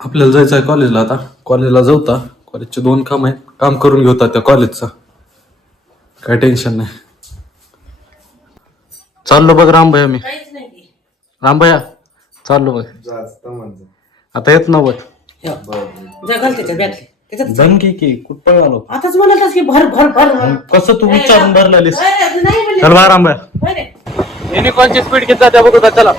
आपल्याला जायचं आहे कॉलेजला. आता कॉलेजला जाऊता. कॉलेजचे 2 काम आहेत, काम करून घेऊता त्या कॉलेजचा. काय टेन्शन नाही. चाललो बघ रामभया. मी रामभया चाललो बघ. आता येत ना बघ. धनकी की कुठं आलो आताच म्हणत की भर भर भर कसं तू विचारून भरलेलीस. चल बा रामभया. युनिकॉर्नची स्पीड किती जाते बघू. चला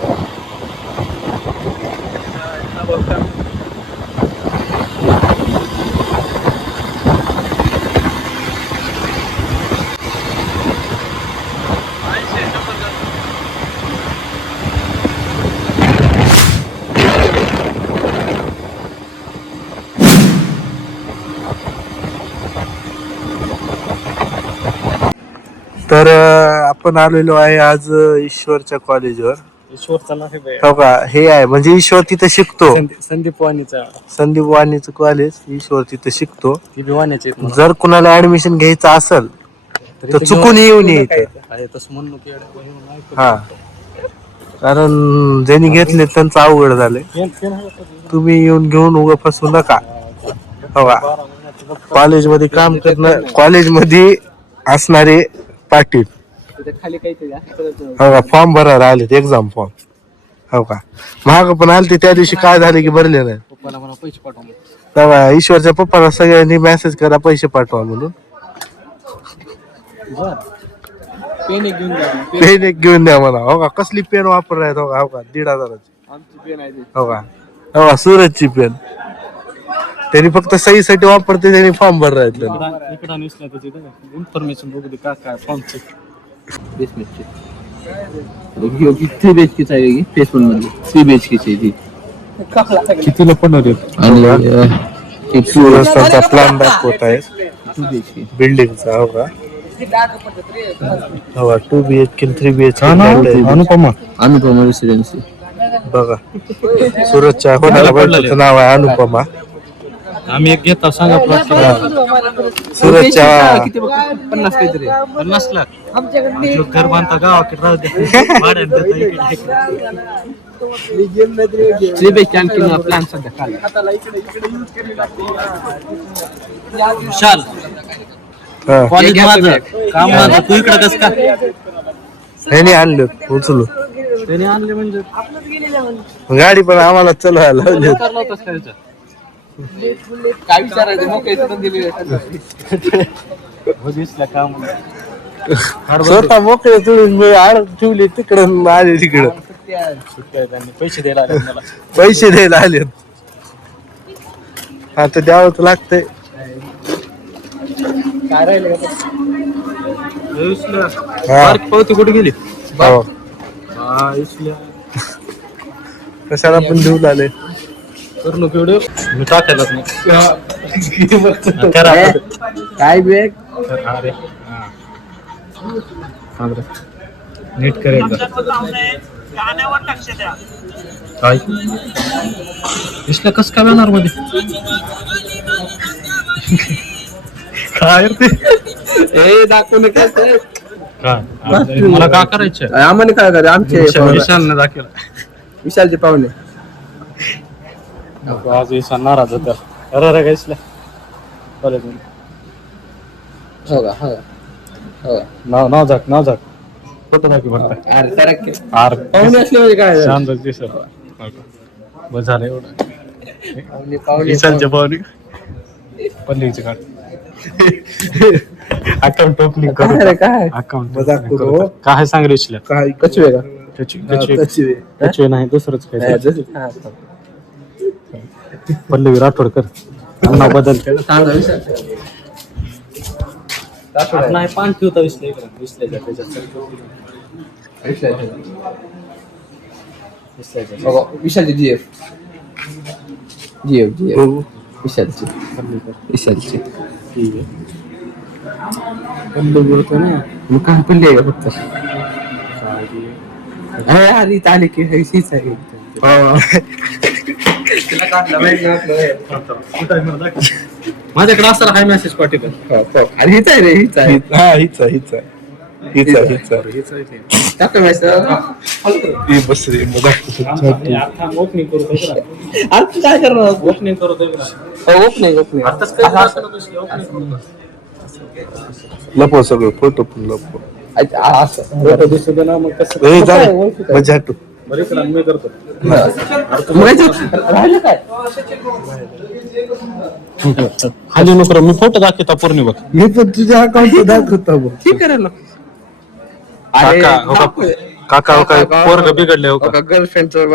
तर आपण आलेलो आहे आज ईश्वरच्या कॉलेजवर. ईश्वरचा नाही हो का, हे आहे म्हणजे ईश्वर तिथं शिकतो. संदीप वाणीचं कॉलेज. ईश्वर तिथं शिकतो. वाण्याचे जर कुणाला ऍडमिशन घ्यायचं असेल तर चुकून येऊन यायचं. हा, कारण ज्यांनी घेतले त्यांचं अवघड झालंय. तुम्ही येऊन घेऊन उगा फसू नका. हो का, कॉलेजमध्ये काम करणं, कॉलेजमध्ये असणारे पाटील हो का, फॉर्म भरायला आले एक्झाम फॉर्म. हो का, महाग पण आले त्या दिवशी. काय झाले की भरले नाही. तेव्हा ईश्वरच्या पप्पाला सगळ्यांनी मेसेज करा पैसे पाठवा म्हणून. पेन एक घेऊन द्या मला. हो का, कसली पेन वापरलाय. हो का, 1,500ची. हो का, हो का, सूरजची पेन. त्यांनी फक्त सहीसाठी वापरते. त्यांनी फॉर्म भरलाय. इन्फॉर्मेशन बघू दे काय काय फॉर्मचे. कितीला पण सूरजचा प्लॅन दाखवत आहे बिल्डिंगचा. हो का, हो 2 BHK 3 BHK. अनुपमा रेसिडेन्सी बघा, सूरजच्या होणाऱ्या नाव आहे अनुपमा. आम्ही एक घेता सांगा. सूरजच्या 50 लाख घर बांधता गावाकडे राहू दे. प्लॅन सध्या विशाल कॉलेज माझं काम माझं. तू इकडं कस का ह्याने आणलं उचलू. त्याने आणले म्हणजे गाडी पण आम्हाला चालवायला लावली. काय विचारायचं मोकळे सोडून दिले. काम स्वतः मोकळे तुळून ठेवली तिकडं आले तिकडं. पैसे द्यायला आले मला. पैसे द्यायला आले. आता द्यावंच लागतंय. काय राहिले पावती कुठे गेली. हो, कशाला पण देऊन आले. करू नको एवढं. मी टाकायलाच नाही. काय बेग नीट करायचं. काय कसं काय येणार मध्ये. काय हे दाखवून काय मला का करायचं. आम्हाला काय करायचं. आमचे विशालने दाखवलं. विशालचे पाहुणे आज विशाल नाराज होता. अरे गायसला कॉलेज हो का. हो नाव झाक फोटो दाखी भरता. अरे तरक्की आर पाहुणे असले म्हणजे काय शांत दिसत. बस झालं एवढं. विशालच्या पाहुणे पल्लीचे काढ. अकाउंट ओपनिंग करू. काय अकाउंट मजाक करू. काय सांग रेशल्या. काय कचवे का कचवे नाही दुसरंच काय. पल्लवी राठोडकर नाव बदलते. सांगा विशाल. नाही पान ठेवता विसल्याच्या विशालचे जीएफ विशालचे ठीक आहे. पल्लवी बोलतो ना. मग काय पल्ली आहे का फक्त. अरे आले की हीच आहे. माझ्याकडे असताना हाय मेसेज पाठवतो. अरे हीच आहे रे. हीच आहे. हीच आहे. टाका मॅसेज हे बस रे मग दाखवतो. आता काय करणार ओपनिंग लपव सगळं फोटो पण लपव. असं दिसू दे ना मग कसं हे जा मजा हटू. बरं इकडं मी करतो राहिलं काय खाली नको मी फोटो दाखवता पूर्ण बघ मी पण तुझ्या अकाउंट दाखवतो बघ. ठीक आहे ना काका हो का काका हो काय पोरग बिघडले हो का गर्लफ्रेंडचं हो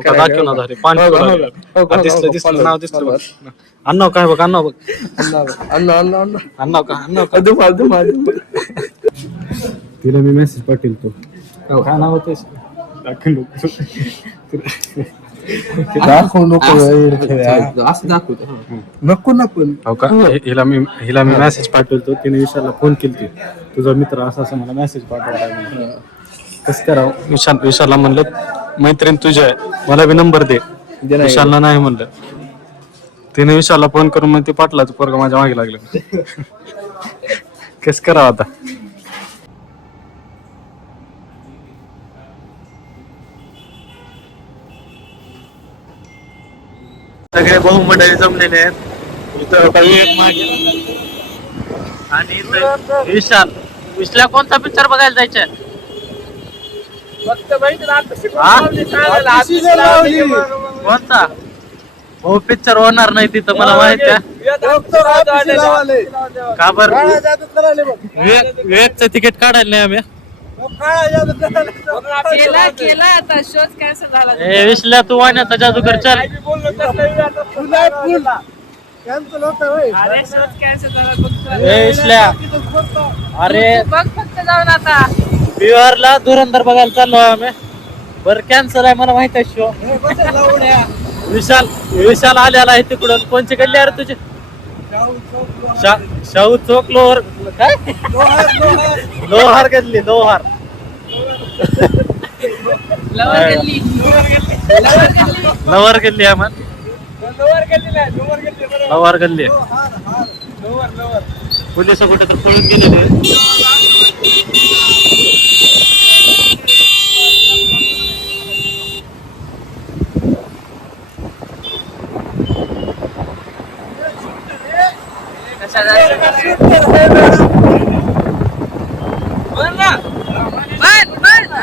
का, दाखव ना झाले पाणी हो का, पिऊ लागले. हो का, हा, दिसलं हो का, दिसलं follow, नाव दिसलं follow. बघ अण्णा काय बघ अण्णा बघ अण्णा अण्णा का अण्णा का धुमाल तिला मी मेसेज पाठवल तो काय नाव होते दाखव नको असं दाखवतो नको ना पण. हो का हिला मी मेसेज पाठवतो तिने विशालला फोन केली तुझा मित्र असं मला मेसेज पाठवला कसं करावं विशालला म्हणलं मैत्रीण तुझ्या आहे मला बी नंबर दे विशालला नाही म्हणलं तिने विशालला फोन करून मग ते पाठलाच पोरगा माझ्या मागे लागलं कसं करावं आता सगळे बहुमंडळी जमलेले आहेत इथं विवेक मागे आणि इथं विशाल कोणता पिक्चर बघायला जायचंय कोणता हो पिक्चर होणार नाही तिथं मला माहित आहे का बरं विवेकचं तिकीट काढायला नाही आम्ही केला आता शोज कॅन्सल झाला ए विश्ल्या तू वाण्याचा जादूगर चल अरे शोज कॅन्सल झाला बघ ए विश्ल्या अरे बघ फक्त जाऊन आता बिहारला धुरंधर बघायला चाललो आम्ही बरं कॅन्सल आहे मला माहित आहे शो विशाल आलेला आहे तिकडून कोणची गल्ली अरे तुझी शाहू चौक लोहार काय लोहार गल्ली लोहार लवर गल्ली लवर गल्ली आहे मन लवर गल्ली पोलिस कुठे तर पळून गेलेले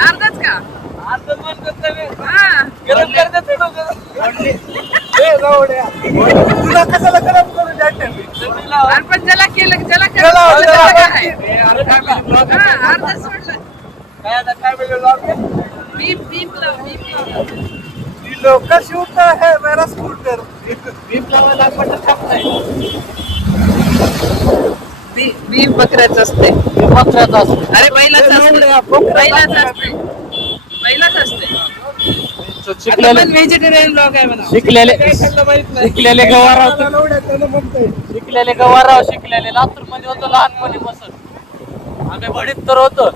अर्धच का पण ज्याला केलं त्याला अर्ध सोडलं बीप लाव बीप बकऱ्याचं असते अरे बैलाच असते पण व्हेजिटेरियन लोक आहे म्हणा शिकलेले गवाराव शिकलेले लातूर मध्ये होतो लहानपणी बसत आम्ही भडीत तर होतो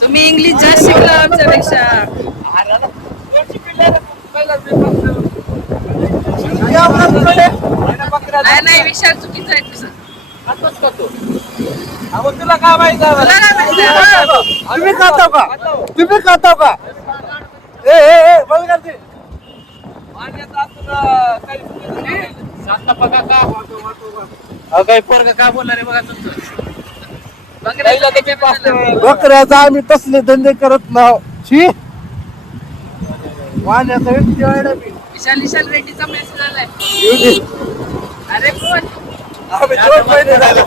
तुम्ही इंग्लिश जास्त शिकला आमच्यापेक्षा नाही विशाल चुकीचा आहे तुझा तुला काय माहिती तुम्ही खाता का ए बलगारजी काही पोरग काय बोलणार आहे बघा तुमचं बकऱ्याचा आम्ही तसले धंदे करत नाव शी वाण्याचा व्यक्ती आहे मी विशाल रेड्डीचा मेसेज आलाय अरे कोण आम्ही 2 महिने झाले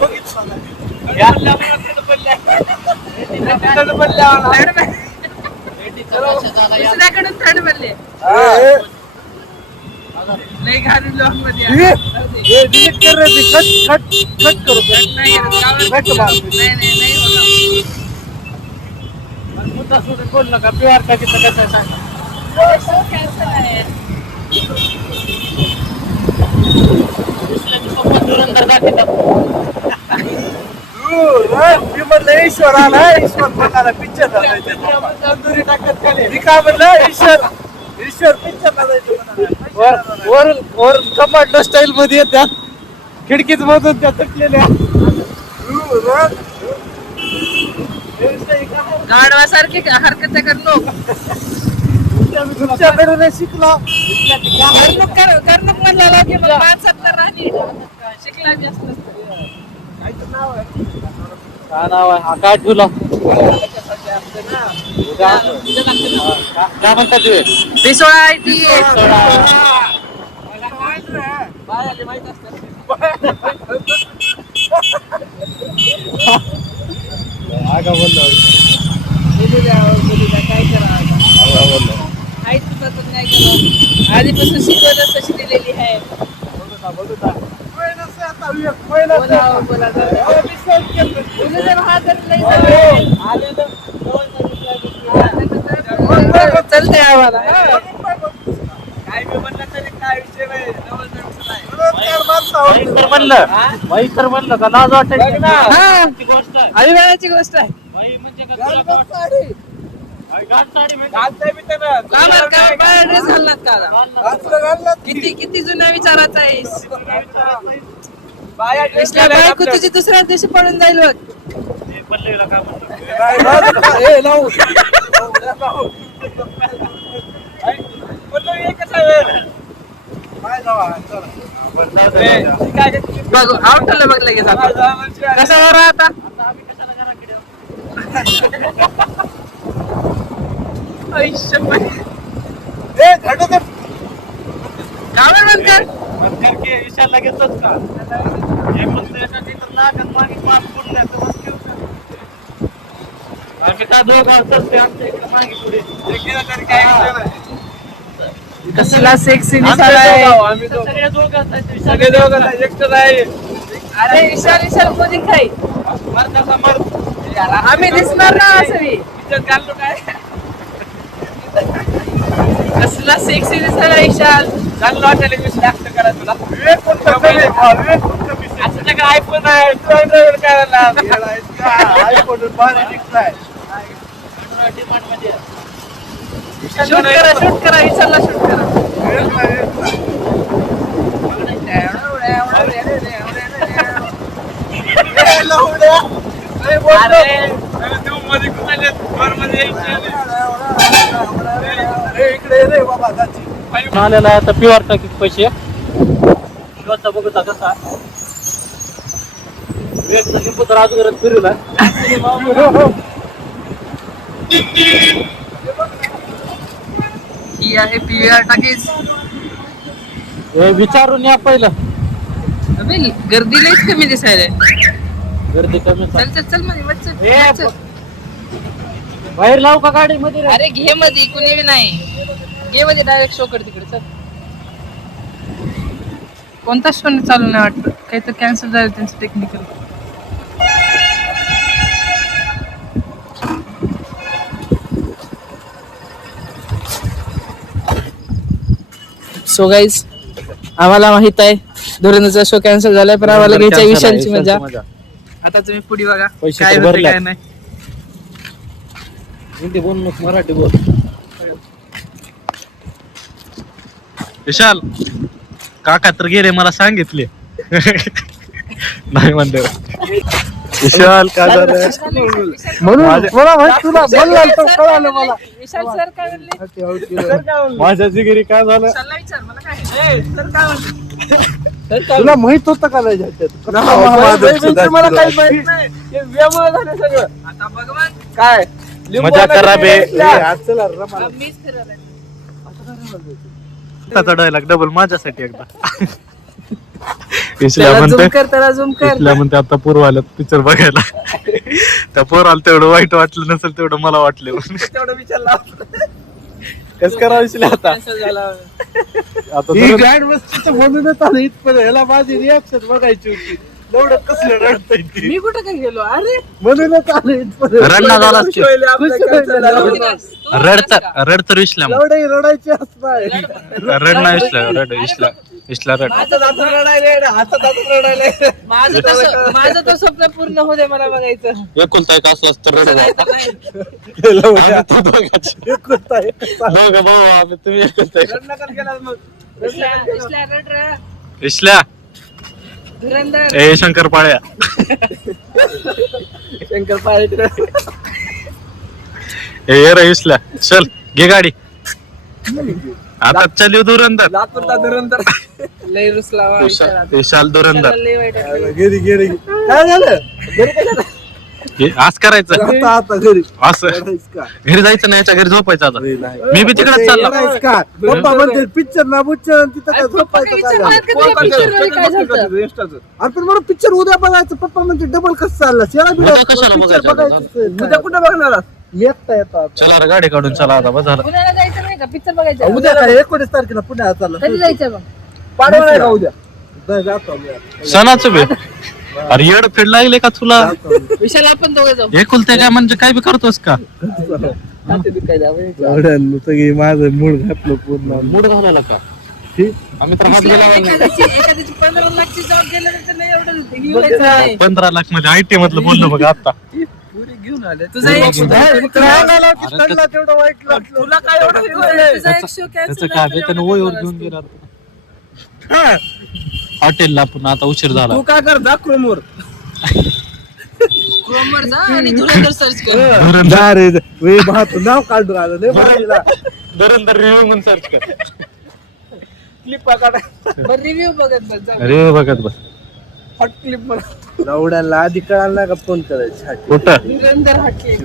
दुसऱ्याकडून थर्ड बनले लय घालून लॉक मध्ये डिलीट कर रे ती कट करू नाही मुद्दा सोडून बोल नका बिहार का किती कसं सांगा धुरंधर मी म्हणलं ईश्वर आला ईश्वर म्हणाला पिक्चर मी काय म्हणलं ईश्वर पिक्चर वर कमांडो स्टाईल मध्ये येत्या खिडकीत मधून त्या तुटलेल्या गाढवासारखी हरकत करलो तुमच्याकडून शिकलो. कर्णक म्हणला की मला माणसात तर राहिली शिकला जास्त काय नाव आहे हा काय ठेवला काय म्हणतात ते पिसोळा आहे ती काय करा आधीपासून शिकवत तशी दिलेली आहे चलते आम्हाला बाई तर म्हणलं का लाज वाटायची ना हा ती गोष्ट आहे अभिमानाची गोष्ट आहे बाई म्हणजे का तुला काय वाटतं? घाट साडी म्हणजे ड्रेस घालणार का किती जुन्या विचाराचा आहेस बायको तुझी दुसऱ्या दिवशी पडून जाईल बघ हे पल्लवीला काय म्हणतात बघ आवडलं बघ लगेच कसा बरं आता गावावर बंद कर मंदिर के विशालला घेतोच का हे म्हणतो एका तिथं लागत मागे पाच पुढे नाही तर बस घेऊ आम्ही काय दोघं असतात ते आमच्या इकडे मागे पुढे कसला सेक्सी दिसायलाय सगळे दोघं असतात एकटं आहे अरे विशाल कोणी खाई मर्दाचा मर्द आम्ही दिसणार ना असं घालतो काय कसला सेक्सी दिसायला विशाल चांगलं वाटायला मी जास्त करा तुला असं काय आयफोन आहे ड्रायव्हर करायला शूट करा विशालला शूट करा आलेला आहे आता पिवर टाकी पैसे शिवाचा बघता कसा वेग लिंबू तर अजून फिरवला ही आहे पीव्हीआर टाकीज विचारून या पहिलं गर्दी लईच कमी दिसायला गर्दी कमी चल चल मध्ये ए, बाहेर लावू का गाडी मध्ये अरे घे मध्ये कुणी बी नाही घे मध्ये डायरेक्ट शो कर तिकडे चल कोणता शो चालू नाही वाटत काही तर कॅन्सल झालं त्यांचं टेक्निकल सो गाईज आम्हाला माहित आहे धोरणीचा शो कॅन्सल झालाय पण आम्हाला घ्यायचा विशालची मजा आता तुम्ही पुढे बघा पैसे काय तर होतं भरले. काय नाही हिंदी बोल नको मराठी बोल विशाल काका तर गेले मला सांगितले नाही म्हणते विशाल काय झालं म्हणून मला माहित तुला बोलला तो कळालं मला विशाल सर काय म्हणले माझ्या जिगिरी काय झालं विशालला विचार मला काय सर काय म्हणले तुला माहित होतं का नाही जायच्यात? मला काही माहित नाही हे व्यायाम झालं सगळं आता भगवान काय मजा करा बे आज चला रमा. मीच फिरवलंय त्याचा डायलॉग डबल माझ्यासाठी एकदा त्याला झूम कर त्याला झूम कर इसल्या म्हणते आता पूर्व आल्यात पिक्चर बघायला त्या पोराला तेवढं वाईट वाटलं नसेल तेवढं मला वाटलं तेवढं विचारला कस करावं आता Cancel झाला आता ही गाड वस्तीचं म्हणूनच आलं इथपर्यंत. ह्याला माझी रिॲक्शन बघायची होती एवढं कसलं रडतंय ती. मी कुठं काय गेलो अरे म्हणूनच आलं इथपर्यंत. रडना झाला तू रड तर विसल्या मग एवढंही रडायची असणार रड नाही विसल्या इसला रड माझं तो स्वप्न पूर्ण होऊ दे मला बघायचं एकुलता एक असलास तर रड नाही तर नाही. दोघं भाऊ आम्ही तुम्ही एकुलता एक इसल्या रड रे. इसल्या धुरंधर ए शंकरपाळ्या ए रईसला चल घे गाडी आता चल धुरंदर लातूरचा धुरंधर लय रुसला वा विशाल धुरंदर लय वाईट वाटलं. गेली गेली काय झालं आज करायचं आता आता घरी असं घरी जायचं नाही याच्या घरी झोपायचं आता मी बी तिकडेच चाललो पप्पा म्हणते पिक्चर ना बुच्चर तिथं काय झोपायचं काय झालं? विचारलं का तुला picture मध्ये काय झालं? अरे पण मला पिक्चर उद्या बघायचं पप्पा म्हणते डबल कसं चाललं शेळा बिळा उद्या कशाला पिक्चर बघायचं? बघायचं उद्या कुठं बघणार आहात? मी एकटा येतो आता. चला रे गाडी काढून चला आता बस झालं पुण्याला जायचं नाही का पिक्चर बघायचं उद्या काय 19 तारखेला पुण्याला चाललं कधी जायचं मग पाडवा नाही का उद्या? जातो आम्ही आता. सणाचं बे अरे येड फेड लागले का तुला विशाल आपण दोघे जाऊ एकुलते काय म्हणजे काय बी करतोस का एवढ्यानं सगळी माझं मूड घातलं पूर्ण मूड घालायला का ठीक. आम्ही तर हात गेला एखाद्याची 15 लाखची जॉब गेलं तर लय एवढं हिवायचं नाही. 15 लाख मध्ये आयटी मधलं बोललो बघ आता पुरी घेऊन आले तुझा एक तेवढं वाईट लागलं. तुला काय एवढं हिवायलंय? तुझा एक शो त्याचं काय बे त्यानं वयवर घेऊन गेला हॉटेलला पण आता उशीर झाला तू काय कर जा क्रोमवर क्रोमवर जा आणि धुरंधर सर्च कर जा रे वे भात नाव काढून आलं लय भारी लागलं. धुरंधर रिव्ह्यू म्हणून सर्च कर क्लिप काढा बरं रिव्ह्यू बघत बस जा. अरे बघत बस हॉट क्लिप मला एवढ्याला आधी कळालं नाही का फोन करायचं कुठं धुरंधर हटके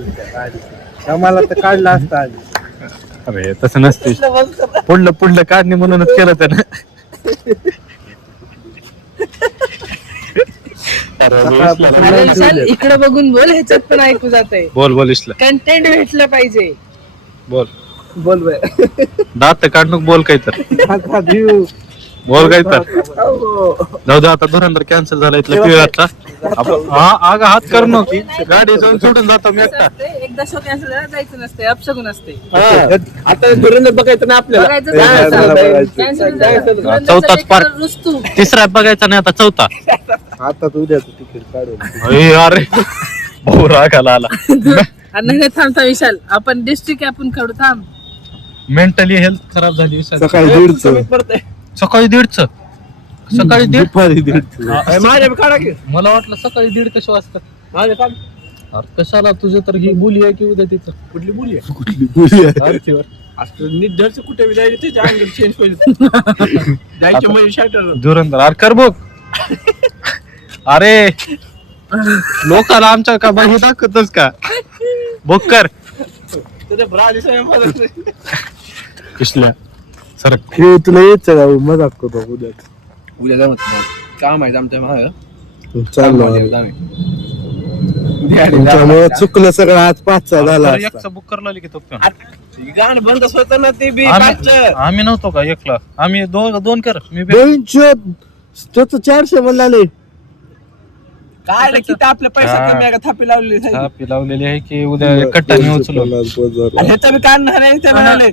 आम्हाला तर काढला असता आधी अरे तसं नसते पुढलं काढणे म्हणूनच केलं त्यानं अरे विशाल इकडे बघून बोल ह्याच्यात पण ऐकू जातंय बोल इसला कंटेंट भेटलं पाहिजे बोल बोल बाय दात काढणूक बोल काही तर बोल काही तर जाऊ दे आता धुरंधर कॅन्सल झाला इथला पिळाचा आग हात कर नको गाडी जाऊन सोडून जातो मी एकटा एकदा शो कॅन्सल झाला जायचं नसते अपशगुन असते आता धुरंधर बघायचं नाही आपल्याला. चौथाच पार्ट रुस्तू तिसरा बघायचा नाही आता चौथा आता तू उद्याचं तिकीट काढून अरे अरे भाऊ रागाला आला नाही थांबता विशाल आपण डिस्ट्रिक्ट आपण काढू थांब मेंटली हेल्थ खराब झाली विशाल. सकाळी 1:30 सकाळी 1:30 सकाळी 1:30 दुपारी 1:30 माझ्या काढा की मला वाटलं सकाळी 1:30 कशा वाजतात माझ्या काढ. अरे कशाला तुझं तर ही बोली आहे की उद्या तिचं कुठली मुली आहे? कुठली बोली आहे? आरतीवर असं नीट धरचं कुठे बी जायचं त्याचे अँगल चेंज पाहिजे जायचे म्हणजे शटर धुरंधर अरे कर बघ अरे लोकाला आमच्या का बाई दाखवतच का बघ कर त्याच्या ब्राली कृष्ण सर हे तुला यायचं का मजाक करतो उद्या उद्या जा म्हणतो काम आहे आमच्या महाग चाललं तुमच्यामुळे चुकलं सगळं आज 5चा झाला असता. एकचा बुक करला की तो पण. गाणं बंद होतं ना ते बी आम्ही नव्हतो का एकला आम्ही दोन कर मी बी- 200 त्याचं 400 म्हणले काय रे किती आपले पैसा कमी आहे का थापी लावली थापी लावलेली आहे की उद्या कट्टा नेऊन उचलून ह्याचा बी काढणार नाही ते म्हणाले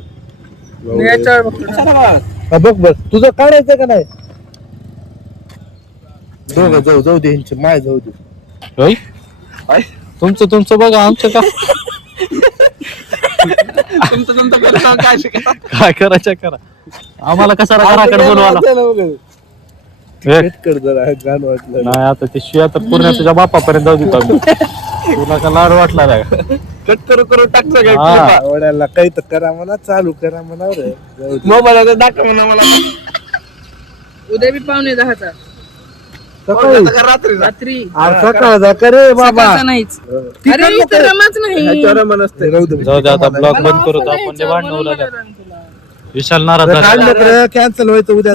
कशाला बा? बघ बघ तुझं काढायचं का नाही दोघं जाऊ दे ह्यांचे माय जाऊ दे होय? तुमचं बघा आमचं का तुमचं केलं काय शिकायचं काय करायचं करा आम्हाला कसा घराकडे बोलवाला कर जरा गाणं वाटलं नाही आता ते शिया तर पूर्ण तुझ्या बापापर्यंत जाऊ देतो आम्ही तुला का लाड वाटला नाही कट करू टाकलं हा. काय आवडायला काही तर करा म्हणा चालू करा म्हणा रे जाऊ दे. मोबाईल दाखव म्हणा मला उद्या बी 9:45 सकाळी रात्री रात्री अरे सकाळचा का रे बाबा सकाळचा नाहीच अरे इथं रमाच नाही राहू दे. जाऊ दे आता ब्लॉग बंद करू आपण ते भांडण म्हणून उलाल्या. म्हणलं तुला. विशाल नाराज झाला काढलं तर कॅन्सल व्हायचं उद्या